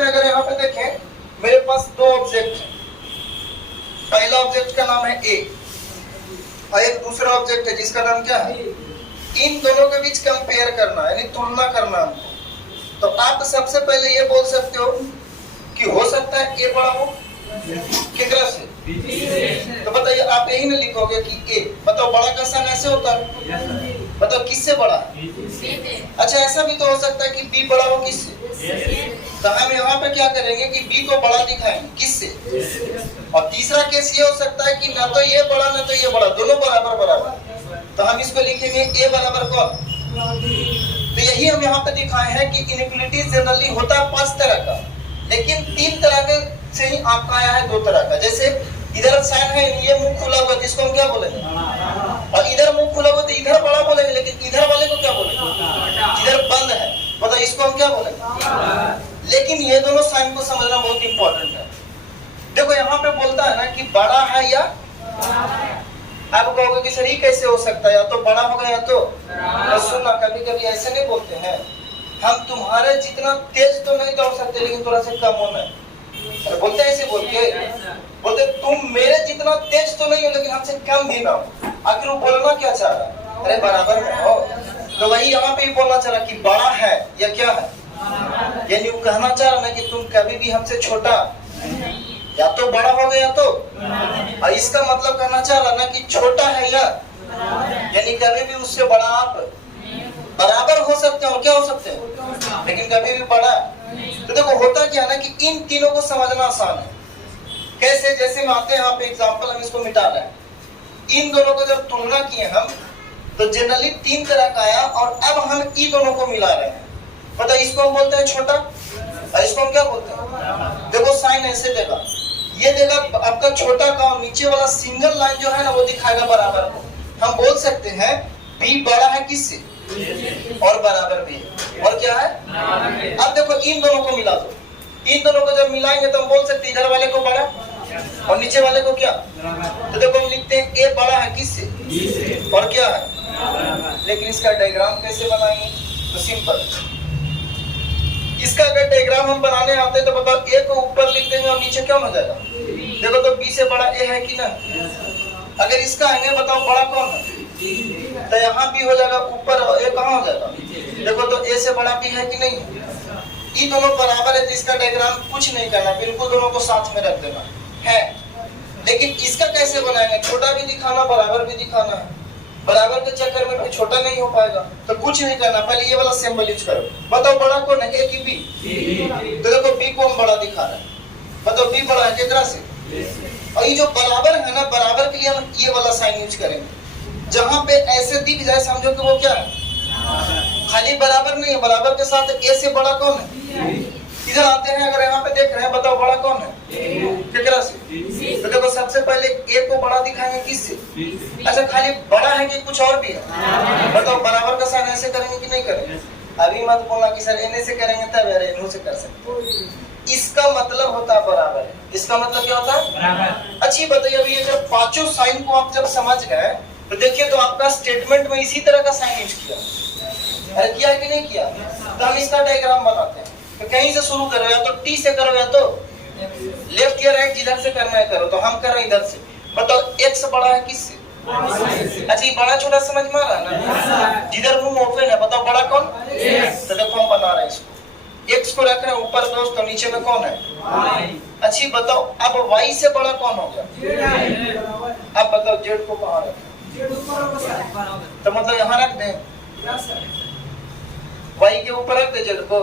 में अगर यहाँ पे देखें, मेरे पास दो ऑब्जेक्ट है। पहला ऑब्जेक्ट का नाम है ए और एक दूसरा ऑब्जेक्ट है जिसका नाम क्या है। इन दोनों के बीच कंपेयर करना यानी तुलना करना हमको। तो आप सबसे पहले ये बोल सकते हो कि हो सकता है ए बड़ा हो कितना से। तो बताइए, आप यही ना लिखोगे कि ए। बताओ बड़ा का साइन ऐसे होता है, बताओ किससे बड़ा। अच्छा, ऐसा भी तो हो सकता है कि बी बड़ा हो किससे। तो हम यहाँ पे क्या करेंगे कि बी को बड़ा दिखाएंगे किससे। और तीसरा केस ये हो सकता है कि ना तो ये बड़ा ना तो ये बड़ा, दोनों बराबर बराबर। तो हम इसको लिखेंगे ए बराबर कौन। तो यही हम यहाँ पे दिखाए हैं कि इनइक्वालिटी जनरली होता है 5 तरह का, लेकिन 3 तरह के से ही आपका आया है 2 तरह का। जैसे इधर साइन है, ये मुंह खुला हुआ है, जिसको हम क्या बोलेंगे। और इधर मुंह खुला हुआ तो इधर बड़ा बोलेंगे, लेकिन इधर वाले को क्या बोलेंगे। इधर बंद है, बताओ इसको हम क्या बोलेंगे। लेकिन ये दोनों साइन को समझना बहुत इंपॉर्टेंट है। देखो यहाँ पे बोलता है ना कि बड़ा है या। आप कहोगे कि सर ये कैसे हो सकता है, या तो बड़ा होगा या तो सुनना, कभी कभी ऐसे नहीं बोलते हैं, हम तुम्हारे जितना तेज तो नहीं दौड़ सकते लेकिन थोड़ा सा कम होना है। बोलते ऐसे बोल के, बोलते तुम मेरे जितना तेज तो नहीं हो लेकिन हमसे कम भी ना हो। आखिर वो बोलना क्या चाह रहा है, अरे बराबर में हो। तो वही यहाँ पे बोलना चाह रहा कि बड़ा है या क्या है, यानी वो कहना चाह रहा है कि तुम कभी भी हमसे छोटा या तो बड़ा हो गया तो। और इसका मतलब कहना चाह रहा ना कि छोटा है या, यानी कभी भी उससे बड़ा आप बराबर हो सकते हैं और क्या हो सकते हैं, लेकिन कभी भी बड़ा। तो देखो होता क्या है ना कि इन तीनों को समझना आसान है। कैसे, जैसे में आते हैं यहाँ पे एग्जाम्पल, हम इसको मिटा रहे हैं। इन दोनों को जब तुलना किए हम तो जनरली 3 तरह का आया, और अब हम इन दोनों को मिला रहे हैं। पता इसको हम बोलते हैं छोटा और इसको हम क्या बोलते हैं। देखो साइन ऐसे देगा, ये देगा आपका छोटा का, और नीचे वाला सिंगल लाइन जो है ना वो दिखाएगा बराबर को। हम बोल सकते हैं बी बड़ा है किससे और बराबर भी है, और क्या है। अब देखो इन दोनों को मिला दो, इन दोनों को जब मिलाएंगे तो हम बोल सकते हैं इधर वाले को बड़ा और नीचे वाले को क्या। तो देखो हम लिखते हैं ए बड़ा है किससे और क्या है। लेकिन इसका डायग्राम कैसे बनाएंगे, तो सिंपल, इसका अगर डायग्राम हम बनाने आते हैं तो बताओ ए को ऊपर लिख देंगे और नीचे क्या हो जाएगा। देखो तो बी से बड़ा ए है कि ना। अगर इसका आएंगे बताओ बड़ा कौन है, तो यहाँ भी हो जाएगा ऊपर, ए कहाँ हो जाएगा। देखो तो ए से बड़ा भी है कि नहीं। ये दोनों बराबर है, जिसका डायग्राम कुछ नहीं करना, बिल्कुल दोनों को साथ में रख देना है। लेकिन इसका कैसे बनाएंगे, छोटा भी दिखाना बराबर भी दिखाना है। बराबर के चक्कर में फिर छोटा नहीं हो पाएगा, तो कुछ नहीं करना, पहले ये वाला सिंबल यूज करो। बताओ बड़ा कौन है, ए की बी। तो देखो बी को हम बड़ा दिखा रहे हैं, बताओ बी बड़ा है कितना से। और ये जो बराबर है ना, बराबर के लिए हम ये वाला साइन यूज करेंगे। जहां पे ऐसे दिख जाए समझो कि वो क्या है, खाली बराबर नहीं है, बराबर के साथ ए से बड़ा कौन है। इधर आते हैं, अगर यहाँ पे देख रहे हैं, बताओ बड़ा कौन है कितना से। तो देखो सबसे पहले ए को बड़ा दिखाएंगे किससे। अच्छा खाली बड़ा है कि कुछ और भी है, बताओ बराबर का साइन ऐसे करेंगे कि नहीं करेंगे। अभी मत बोलना कि सर एने से करेंगे तब एनो से कर सकते। इसका मतलब होता है बराबर है। इसका मतलब क्या होता है, बराबर। अच्छी बताइए, अभी ये जब पांचों साइन को आप जब समझ गए तो देखिए, तो आपका स्टेटमेंट में इसी तरह का साइन यूज किया, अरे किया कि नहीं किया। तो हम इसका डायग्राम बनाते हैं, तो कहीं से शुरू करो, या तो टी से करो या तो लेफ्ट या राइट, जिधर से करना है करो। तो हम कर रहे हैं इधर से। बताओ एक्स बड़ा है किससे। अच्छा ये बड़ा छोटा समझ में आ रहा है ना, जिधर मुंह ओपन है, बताओ बड़ा कौन। तो देखो हम बना रहे हैं इसको, एक्स को रख रहे हैं ऊपर दोस्त, तो नीचे में कौन है। अच्छी बताओ अब वाई से बड़ा कौन हो गया। अब बताओ जेड को कहाँ रखें, तो मतलब यहाँ रख दें, वाई के ऊपर रख दे जेड को।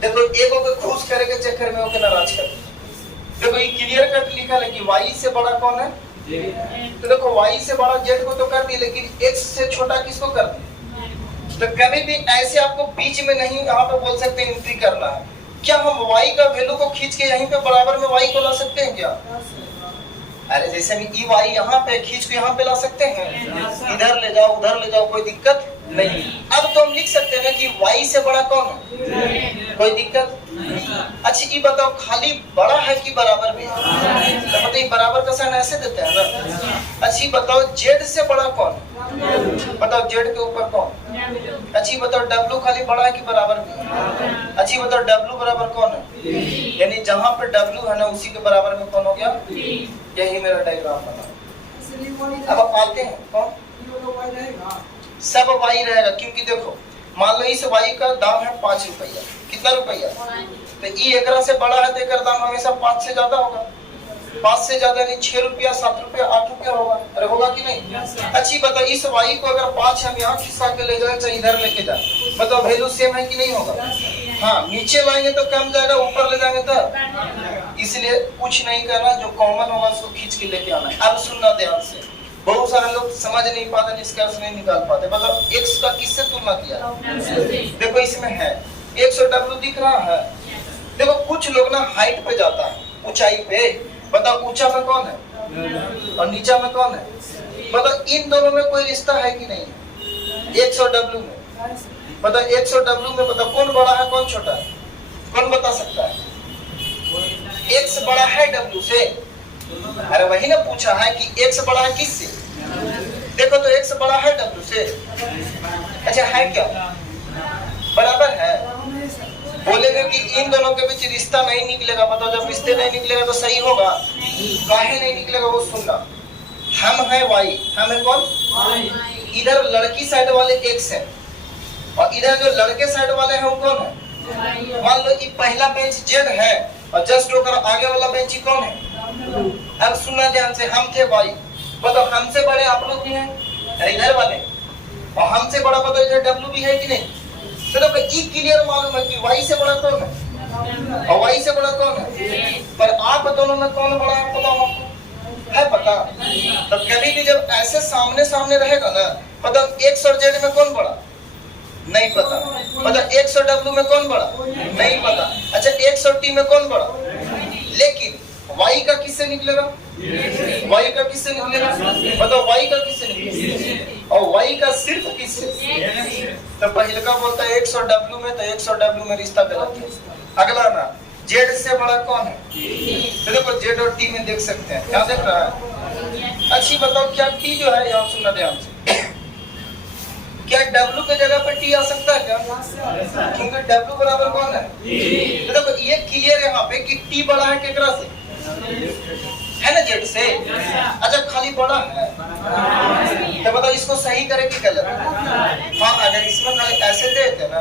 देखो एक को खुश करे के चक्कर में होके नाराज कर। देखो ये क्लियर कट लिखा है कि वाई से बड़ा कौन है। तो देखो वाई से बड़ा जेड को तो कर दी, लेकिन एक्स से छोटा किसको कर दी। तो कभी भी ऐसे आपको बीच में नहीं यहाँ पे बोल सकते एंट्री करना है। क्या हम वाई का वैल्यू को खींच के यहीं पे बराबर में वाई को ला सकते हैं क्या। अरे जैसे हम ई वाई यहाँ पे खींच के यहाँ पे ला सकते हैं, इधर ले जाओ उधर ले जाओ, कोई दिक्कत नहीं। अब तो हम लिख सकते हैं ना कि y से बड़ा कौन है, कोई दिक्कत। अच्छा ये बताओ खाली बड़ा है कि बराबर भी है, तो बताइए बराबर का साइन ऐसे देते हैं ना। अच्छा बताओ z से बड़ा कौन है, बताओ z के ऊपर कौन। अच्छा बताओ w खाली बड़ा है कि बराबर भी है। अच्छा बताओ w बराबर कौन है, यानी जहां पे W है ना उसी के बराबर में कौन हो गया, यही मेरा डायग्राम बना। अब आते हैं कौन, सब Y रहेगा, क्योंकि देखो मान लो इस Y का दाम है 5 रुपया, कितना रुपया, तो ई एकरा से बड़ा है तो एकर दाम हमेशा 5 से ज्यादा होगा, 5 से ज्यादा नहीं 6 रुपया 7 रुपया 8 रुपया होगा, अरे होगा कि नहीं। अच्छी बताओ इस Y को अगर 5 हम यहाँ खिसा के ले जाए चाहे इधर लेके जाए, बताओ वैल्यू सेम है कि नहीं होगा। हाँ नीचे लाएंगे तो कम जाएगा, ऊपर ले जाएंगे तो, इसलिए कुछ नहीं करना, जो कॉमन होगा उसको खींच के लेके आना है। अब सुनना ध्यान से, बहुत सारे लोग समझ नहीं पाते, निष्कर्ष नहीं निकाल पाते। बताओ x का किससे तुलना किया, देखो इसमें है 100W दिख रहा है। देखो कुछ लोग ना हाइट पे जाता है, ऊंचाई पे, बताओ ऊंचा में कौन है और नीचा में कौन है, बताओ इन दोनों में कोई रिश्ता है कि नहीं है। 100W में बताओ, 100W में बताओ कौन बड़ा है कौन छोटा है, कौन बता सकता है। x बड़ा है W से, अरे वही ना पूछा है कि x बड़ा है किससे, देखो तो x बड़ा है W से। अच्छा है क्या, बराबर है, बोलेंगे कि इन दोनों के बीच रिश्ता नहीं निकलेगा। बताओ जब रिश्ते नहीं निकलेगा तो सही होगा, काहे नहीं निकलेगा वो सुनना। हम है Y, हम है कौन, इधर लड़की साइड वाले x है और इधर जो लड़के साइड वाले हैं वो कौन है। मान लो ये पहला बेंच Z है और जस्ट होकर आगे वाला बेंच कौन है। अब सुनना ध्यान से, हम थे Y, बताओ हमसे बड़े आप लोग भी हैं, अरे इधर वाले, और हमसे बड़ा बताओ इधर W भी है कि नहीं। तो देखो ये क्लियर मालूम है कि Y से बड़ा कौन है और Y से बड़ा कौन है, पर आप दोनों में कौन बड़ा है पता आपको है, पता। तो कभी भी जब ऐसे सामने सामने रहेगा ना, पता x और z में कौन बड़ा नहीं पता, पता x और w में कौन बड़ा नहीं पता। अच्छा x और t में कौन बड़ा, लेकिन y का किससे निकलेगा, y का किससे निकलेगा, बताओ y का किससे निकलेगा और y का सिर्फ किससे। तो पहले का बोलता है x और w में, तो x और w में रिश्ता गलत है। अगला ना z से बड़ा कौन है, तो देखो z और t में देख सकते हैं, क्या देख रहा है। अच्छी बताओ क्या t जो है, यहाँ सुनना ध्यान से, क्या w के जगह पे t आ सकता है क्या, क्योंकि w बराबर कौन है, तो देखो ये क्लियर यहाँ पे कि t बड़ा है केकरा से, है ना z से। अच्छा खाली बड़ा है, तो बताओ इसको सही करे कि गलत। हाँ अगर इसमें खाली ऐसे देते ना,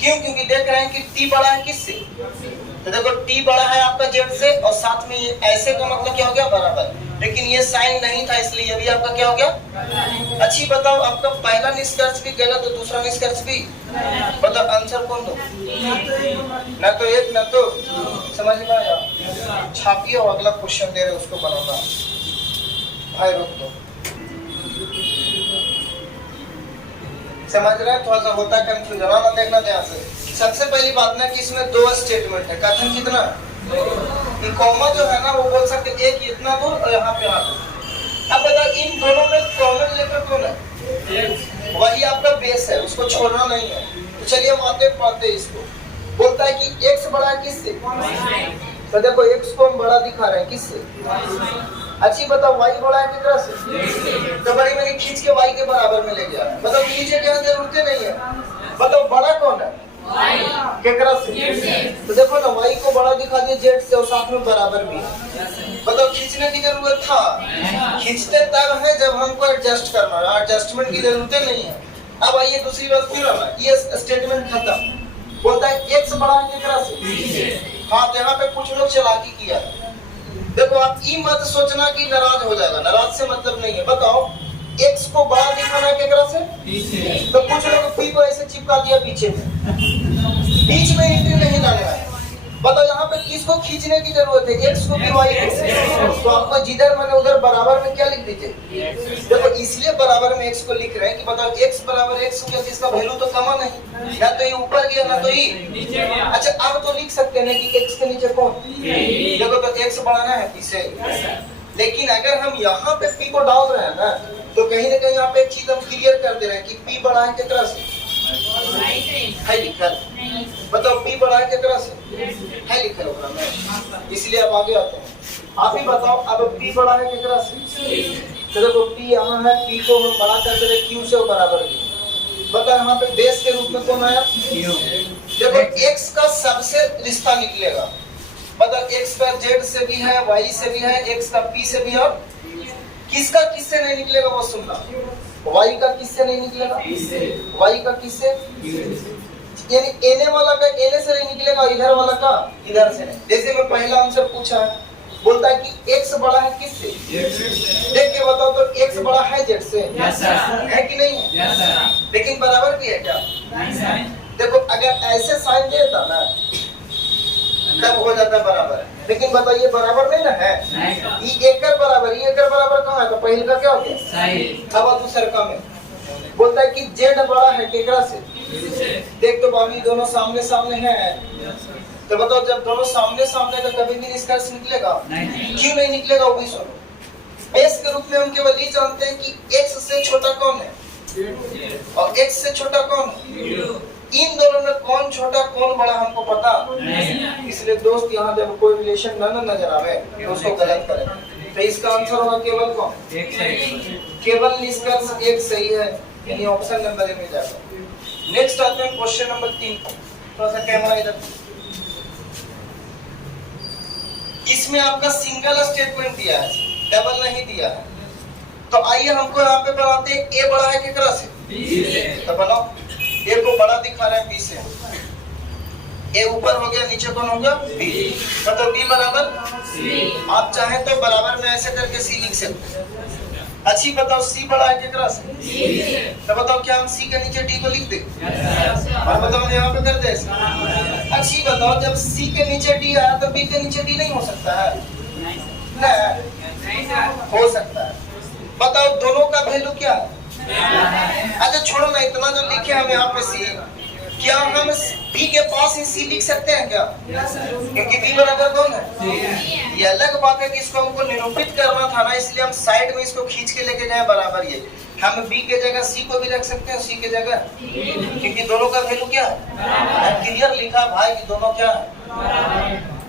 क्यों, क्योंकि देख रहे हैं कि t बड़ा है किससे, तो देखो t बड़ा है आपका z से और साथ में ये ऐसे का मतलब क्या हो गया बराबर, लेकिन ये साइन नहीं था इसलिए अभी आपका क्या हो गया। अच्छी बताओ आपका पहला निष्कर्ष भी गलत और दूसरा निष्कर्ष भी, बताओ आंसर कौन दो, ना तो एक ना तो, समझ में आया। छापिए और अगला क्वेश्चन दे रहे उसको बनाना भाई, रोक दो। समझ रहे हैं, थोड़ा सा होता कंफ्यूजन, ना देखना ध्यान से। सबसे पहली बात ना कि इसमें 2 स्टेटमेंट है, कथन कितना, ये कॉमा जो है ना वो बोल सकते एक इतना दूर और यहाँ पे हाथ। अब बताओ इन दोनों में कॉमन लेटर कौन है, वही आपका बेस है, उसको छोड़ना नहीं है। तो चलिए हम आते पढ़ते इसको। बोलता है कि x बड़ा है किससे, तो देखो x को हम बड़ा दिखा रहे हैं किससे। अच्छी बताओ y बड़ा है कितना से, तो बड़ी मैंने खींच के y के बराबर में ले गया, मतलब खींचे क्या जरूरत नहीं है। बताओ बड़ा कौन है केकरा से, तो देखो ना y को बड़ा दिखा दिया z से और साथ में बराबर भी। बताओ खींचने की जरूरत था, खींचते तब है जब हमको एडजस्ट करना है, एडजस्टमेंट की जरूरत नहीं है। अब आइए दूसरी बात फिर आना, ये स्टेटमेंट खत्म। बोलता है x बड़ा है केकरा से, हाँ तो यहाँ पे कुछ लोग चालाकी किया है। देखो आप ये मत सोचना कि नाराज हो जाएगा, नाराज से मतलब नहीं है। बताओ x को बड़ा दिखाना है केकरा से, तो कुछ लोग p को ऐसे चिपका दिया पीछे में, बीच में एंट्री नहीं लाना है। बताओ यहाँ पे किसको खींचने की जरूरत है, x को कि y को, तो आपको जिधर मैंने उधर बराबर में क्या लिख दीजिए। देखो इसलिए बराबर में x को लिख रहे हैं कि बताओ x बराबर x हो गया, जिसका वैल्यू तो कॉमन है, या तो ये ऊपर गया ना तो ये नीचे गया। अच्छा अब तो लिख सकते हैं कि x के नीचे कौन, देखो तो x बढ़ाना है p से, लेकिन अगर हम यहाँ पे p को डाल रहे हैं ना, तो कहीं ना कहीं यहाँ पे एक चीज हम क्लियर कर दे रहे हैं कि p बड़ा है कितना से, है लिखा, बताओ p बड़ा है कितना से, है लिखा होगा में, इसलिए अब आगे आते हैं। आप ही बताओ अब p बड़ा है कितना से, तो देखो p यहाँ है, p को हम बड़ा कर दे रहे q से बराबर भी। बताओ यहाँ पे बेस के रूप में कौन आया q, देखो x का सबसे रिश्ता निकलेगा, मतलब x का z से भी है, y से भी है, x का p से भी है, और किसका किससे नहीं निकलेगा वो सुनना। y का किससे नहीं निकलेगा, y का किससे, यानी na वाला का na से नहीं निकलेगा, इधर वाला का इधर से नहीं। जैसे मैं पहला आंसर पूछा है, बोलता है कि x बड़ा है किससे, देख के बताओ तो x बड़ा है z से, है कि नहीं है, लेकिन बराबर भी है क्या, देखो अगर ऐसे साइन देता ना तब हो जाता है बराबर, लेकिन बताइए बराबर नहीं ना है, ये एकर बराबर कहाँ है, तो पहले का क्या हो गया, अब दूसरे का में बोलता है कि z बड़ा है केकरा से, देख तो बाबी दोनों सामने सामने हैं, तो बताओ जब दोनों सामने सामने का कभी भी निष्कर्ष निकलेगा, क्यों नहीं निकलेगा, वो भी सुनो। बेस के रूप में हम केवल ये जानते हैं कि x से छोटा कौन है और x से छोटा कौन है, इन दोनों में कौन छोटा कौन बड़ा हमको पता नहीं। इसलिए दोस्त यहाँ जब कोई रिलेशन न नजर आवे तो उसको गलत करें, तो इसका आंसर होगा केवल कौन, केवल निष्कर्ष एक सही है, यानी ऑप्शन नंबर ए में जाएगा। नेक्स्ट आते हैं क्वेश्चन नंबर 3, थोड़ा सा कैमरा इधर। इसमें आपका सिंगल स्टेटमेंट दिया है, डबल नहीं दिया है, तो आइए हमको यहाँ पे बनाते हैं ए बड़ा है केकरा से, तो बनाओ ए को बड़ा दिखा रहे हैं बी से, ए ऊपर हो गया, नीचे कौन हो गया बी, मतलब बी बराबर सी। आप चाहें तो बराबर में ऐसे करके सी लिख सकते हैं। अच्छी बताओ सी बड़ा है केकरा से, तो बताओ क्या हम सी के नीचे डी को लिख दे, और बताओ यहाँ पे कर दे। अच्छी बताओ जब सी के नीचे डी आया तो बी के नीचे डी नहीं हो सकता है, नहीं हो सकता है। बताओ दोनों का वैल्यू क्या है, अच्छा छोड़ो ना, इतना जो लिखे हम यहाँ पे सी, क्या हम बी के पास ही सी लिख सकते हैं क्या, क्योंकि बी बराबर कौन है, ये अलग बात है कि इसको हमको निरूपित करना था ना, इसलिए हम साइड में इसको खींच के लेके जाए बराबर। ये हम बी के जगह सी को भी रख सकते हैं, सी के जगह, क्योंकि दोनों का वैल्यू क्या है, क्लियर लिखा भाई कि दोनों क्या है।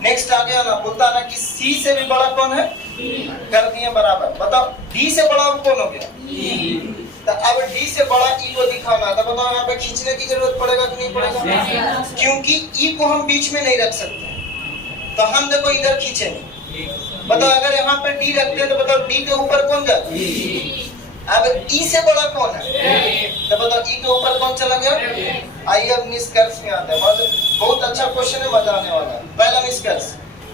नेक्स्ट आ गया ना, बोलता ना कि सी से भी बड़ा कौन है, कर दिए बराबर। बताओ डी से बड़ा कौन हो गया, तो अब डी से बड़ा ई को दिखाना, तो बताओ यहाँ पे खींचने की जरूरत पड़ेगा कि नहीं पड़ेगा, क्योंकि ई को हम बीच में नहीं रख सकते, तो हम देखो इधर खींचेंगे। बताओ अगर यहाँ पे डी रखते हैं तो बताओ डी के ऊपर कौन जाता है, अब ई से बड़ा कौन है, तो बताओ ई के ऊपर कौन चला गया। आइए अब निष्कर्ष में आते हैं, बहुत अच्छा क्वेश्चन है, मजा आने वाला है। पहला निष्कर्ष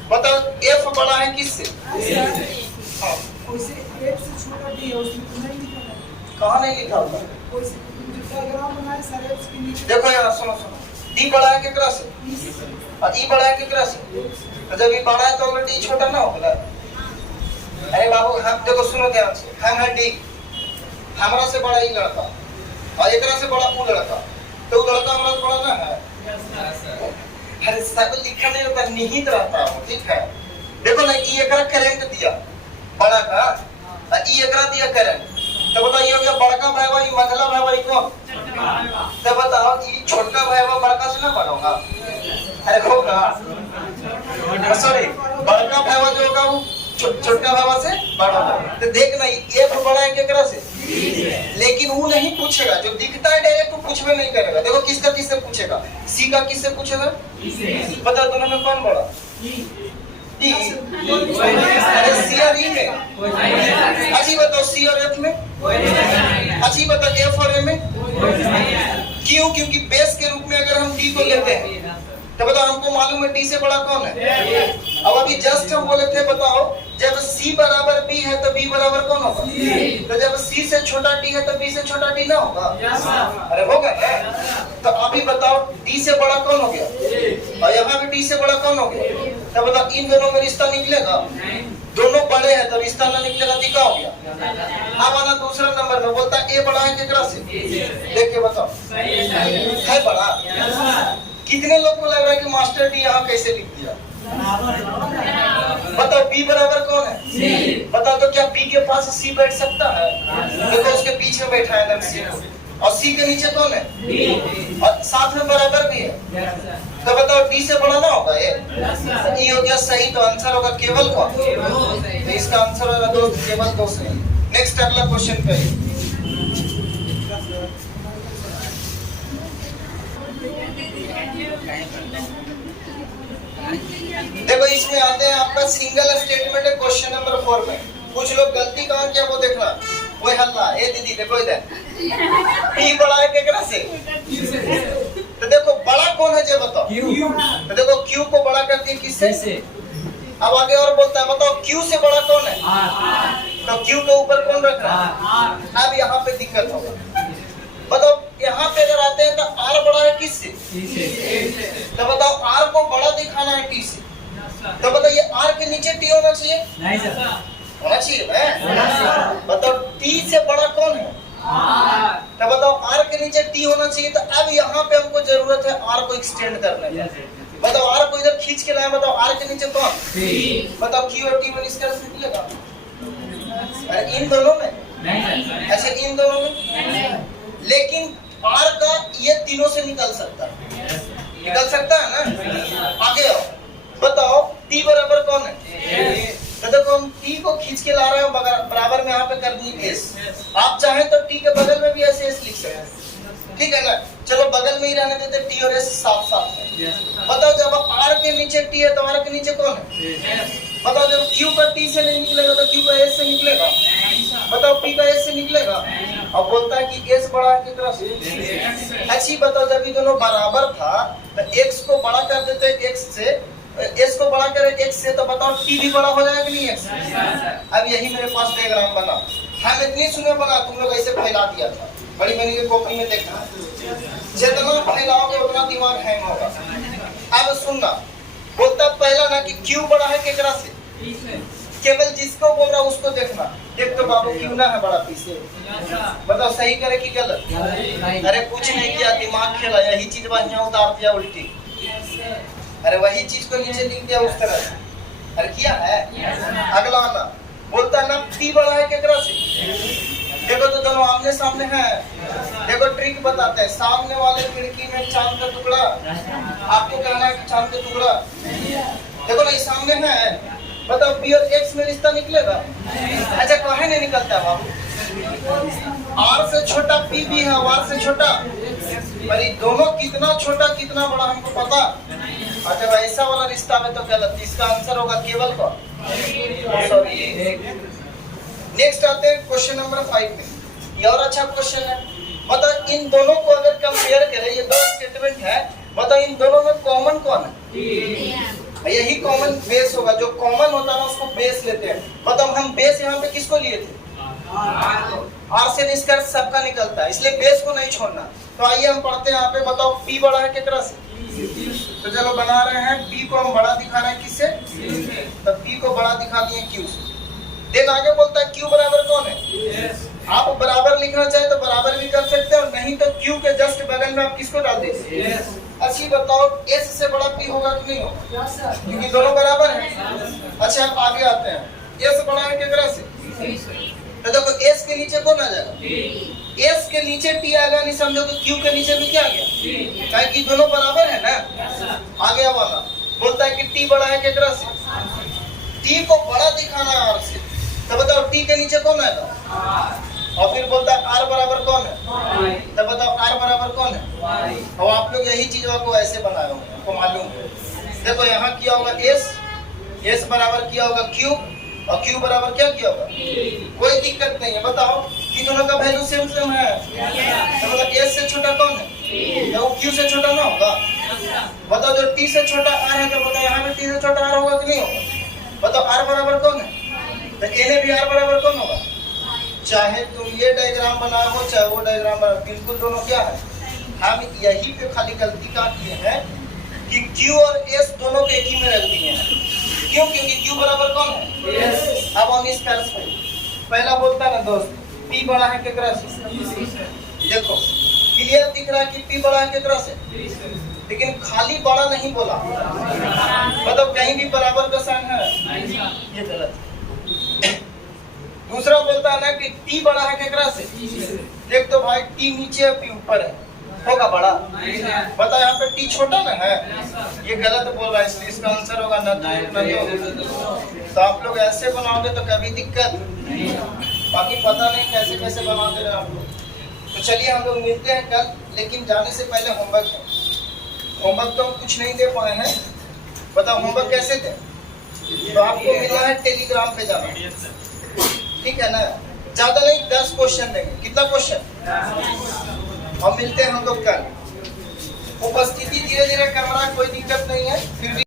बताओ एफ बड़ा है किससे, कहाँ नहीं लिखा होगा, देखो यहाँ सुनो सुनो, डी बड़ा है केकरा से और ई बड़ा है केकरा से, तो जब ई बड़ा है तो अगर डी छोटा ना होगा। अरे बाबू हम देखो सुनो ध्यान से, हम है डी, हमारा से बड़ा ई लड़का और एकरा से बड़ा वो लड़का, तो वो लड़का हमारा से बड़ा ना है। अरे सब लिखा नहीं होता, निहित रहता है, ठीक है। देखो ना ई एकरा करंट दिया बड़ा का, ई एकरा दिया करंट, तो बताइए हो गया बड़का भाईवा, ये मंझला भाईवा ये कौन, तो बताओ ये छोटका भाईवा बड़का से ना बड़ा होगा, अरे होगा, सॉरी बड़का भाईवा जो होगा वो छोटका भाईवा से बड़ा होगा। तो देखना एफ बड़ा है केकरा से, लेकिन वो नहीं पूछेगा, जो दिखता है डायरेक्ट वो कुछ भी नहीं करेगा। देखो किसका किससे पूछेगा, सी का किससे पूछेगा, बताओ दोनों में कौन बड़ा, अरे सी और ई में, अच्छी बताओ सी और एफ में, अच्छी बताओ एफ और ए में, क्यों, क्योंकि बेस के रूप में अगर हम डी को लेते हैं तो बताओ हमको मालूम है डी से बड़ा कौन है। अब अभी जस्ट हम बोले थे बताओ जब सी बराबर बी है तो बी बराबर कौन होगा, तो जब सी से छोटा डी है तो बी से छोटा डी ना होगा, अरे होगा ना। तो अभी बताओ डी से बड़ा कौन हो गया और यहाँ पे डी से बड़ा कौन हो गया, तो बताओ इन दोनों में रिश्ता निकलेगा, दोनों बड़े हैं तो रिश्ता ना निकलेगा, दिखा हो गया। अब आना दूसरा नंबर में, बोलता है ए बड़ा है केकरा से, देख के बताओ है बड़ा। कितने लोग को लग रहा है कि मास्टर डी यहाँ कैसे लिख दिया, बताओ बी बराबर कौन है, बताओ तो क्या बी के पास सी बैठ सकता है, देखो उसके पीछे बैठा है सी को, और सी के नीचे कौन है, और साथ में बराबर भी है, तो बताओ डी से बड़ा ना होगा ये हो गया सही, तो आंसर होगा केवल कौन, तो इसका आंसर होगा दोस्त केवल दो सही। नेक्स्ट अगला क्वेश्चन पे देखो इसमें आते हैं आपका सिंगल स्टेटमेंट है क्वेश्चन नंबर 4 में। कुछ लोग गलती कहाँ किया वो देखना। कोई हल्ला, ए दीदी देखो इधर, टी बड़ा है केकरा से? तो देखो बड़ा कौन है जो बताओ? तो देखो क्यू को बड़ा कर दिया किससे? अब आगे और बोलता है बताओ क्यू से बड़ा कौन है? तो क्यू के ऊपर कौन रख रहा है? अब यहाँ पे दिक्कत होगा। बताओ यहाँ पे अगर आते हैं तो आर बड़ा है किससे? तो बताओ आर को बड़ा दिखाना है टी से, तो बताइए आर के नीचे टी होना चाहिए? नहीं सर, होना चाहिए ना? बताओ टी से बड़ा कौन है? तो बताओ आर के नीचे टी होना चाहिए। तो अब यहाँ पे हमको जरूरत है आर को एक्सटेंड करने की। बताओ आर को इधर खींच के लाए, बताओ आर के नीचे कौन? बताओ क्यू और टी में इस तरह से निकलेगा? अरे इन दोनों में, अच्छा इन दोनों में, लेकिन आर का ये तीनों से निकल सकता है, निकल सकता है ना? आगे आओ, बताओ टी बराबर कौन है? तो देखो हम टी को खींच के ला रहे हैं बराबर में, यहाँ पे कर दी एस। आप चाहें तो टी के बगल में भी ऐसे एस लिख सकते हैं, ठीक है ना? चलो बगल में ही रहने देते, टी और एस साथ साथ है। बताओ जब आर के नीचे टी है तो आर के नीचे कौन है? बताओ जब क्यू का टी से नहीं निकलेगा तो क्यू का एस से निकलेगा? बताओ पी का एस से निकलेगा? अब बोलता है कि एस बड़ा है कितना से? अच्छी बताओ जब ये दोनों बराबर था तो एक्स को बड़ा कर देते एक्स से, एस को बड़ा करे एक्स से, तो बताओ टी भी बड़ा हो जाएगा नहीं एक्स? अब यही मेरे पास डायग्राम बना, हम इतनी सुने बना, तुम लोग ऐसे फैला दिया था। बड़ी बनी के कॉपी में देखना, जितना फैलाओगे उतना दिमाग हैंग होगा। अब सुनना, बोलता पहला ना कि क्यू बड़ा है केकरा से? केवल जिसको बोल रहा उसको देखना। देख तो बाबू क्यू ना है बड़ा पी से, बताओ सही करे कि गलत? अरे कुछ नहीं किया, दिमाग खेला, यही चीज यहाँ उतार दिया उल्टी। अरे वही चीज को नीचे लिख दिया उस तरह से। अरे किया है? अगला ना बोलता ना पी बड़ा है केकरा से? देखो तो दोनों आमने सामने हैं। देखो ट्रिक बताते हैं, सामने वाले खिड़की में चांद का टुकड़ा, आपको कहना है कि चांद का टुकड़ा, देखो ना ये सामने है। बताओ पी और एक्स में रिश्ता निकलेगा? अच्छा कहे नहीं निकलता बाबू? आर से छोटा पी भी है, आर से छोटा, पर ये दोनों कितना छोटा कितना बड़ा हमको पता। अच्छा ऐसा वाला रिश्ता में तो गलत, इसका आंसर होगा केवल कौन? नेक्स्ट आते हैं क्वेश्चन नंबर 5 में। ये और अच्छा क्वेश्चन है। बताओ इन दोनों को अगर कंपेयर करें, ये दो स्टेटमेंट है, बताओ इन दोनों में कॉमन कौन है? यही कॉमन बेस होगा, जो कॉमन होता है ना उसको बेस लेते हैं। बताओ हम बेस यहाँ पे किसको लिए थे? आर से निष्कर्ष सबका निकलता है, इसलिए बेस को नहीं छोड़ना। तो आइए हम पढ़ते हैं यहाँ पे। बताओ पी बड़ा है कितना से? तो चलो बना रहे हैं, पी को हम बड़ा दिखा रहे हैं किससे? तो पी को बड़ा दिखा दिए क्यू से। देन आगे बोलता है क्यू बराबर कौन है? आप बराबर लिखना चाहे तो बराबर भी कर सकते हैं, और नहीं तो क्यू के जस्ट बगल में आप किसको डाल दीजिए? अच्छी बताओ एस से बड़ा पी होगा कि नहीं होगा? क्योंकि दोनों बराबर हैं। अच्छा आप आगे आते हैं, एस बड़ा है केकरा से? तो देखो एस के नीचे कौन आ जाएगा? एस के नीचे टी आएगा, नहीं समझो तो क्यू के नीचे भी क्या आ गया? क्या कि दोनों बराबर है ना? आगे वाला बोलता है कि टी बड़ा है केकरा से? टी को बड़ा दिखाना है आर से, तो बताओ टी के नीचे कौन आएगा? और फिर बोलता है आर बराबर कौन है? तो बताओ आर बराबर कौन है? और आप लोग यही चीज को ऐसे बनाए होंगे, आपको मालूम है। देखो यहाँ किया होगा एस, एस बराबर किया होगा क्यू, और क्यू बराबर क्या किया होगा? कोई दिक्कत नहीं है। बताओ कि दोनों का वैल्यू सेम सेम है, तो मतलब एस से छोटा कौन है? तो क्यू से छोटा ना होगा? बताओ जो टी से छोटा आर है, तो बताओ यहाँ पे टी से छोटा आर होगा कि नहीं होगा? बताओ आर बराबर कौन है? तो ए ने भी आर बराबर कौन होगा? चाहे तुम ये डायग्राम बनाए हो चाहे वो डायग्राम बनाओ, बिल्कुल दोनों क्या है? हम यही पे खाली गलती का किए हैं कि क्यू और एस दोनों को एक ही में रख दिए हैं। क्यों? क्योंकि क्यू बराबर कौन है? एस। अब हम इस कर्ज पे पहला बोलता है ना दोस्त, पी बड़ा है केकरा से? देखो क्लियर दिख रहा है कि पी बड़ा है केकरा से, लेकिन खाली बड़ा नहीं बोला। मतलब कहीं भी बराबर का साइन है, ये गलत। दूसरा बोलता है ना कि टी बड़ा है केकरा से? देख तो भाई टी नीचे है पी ऊपर है, होगा बड़ा? बता यहाँ पे टी छोटा ना है, ये गलत बोल रहा है, इसलिए इसका आंसर होगा न तो आप लोग ऐसे बनाओगे तो कभी दिक्कत, बाकी पता नहीं कैसे कैसे बनाते रहे आप लोग। तो चलिए हम लोग मिलते हैं कल, लेकिन जाने से पहले होमवर्क है। होमवर्क तो हम कुछ नहीं दे पाए हैं, बताओ होमवर्क कैसे दें? तो आपको मिलना है टेलीग्राम पे जाना, ठीक है ना? ज्यादा नहीं, 10 क्वेश्चन देंगे। कितना क्वेश्चन? हम मिलते हैं हम लोग कल। उपस्थिति धीरे धीरे करना, कोई दिक्कत नहीं है, फिर भी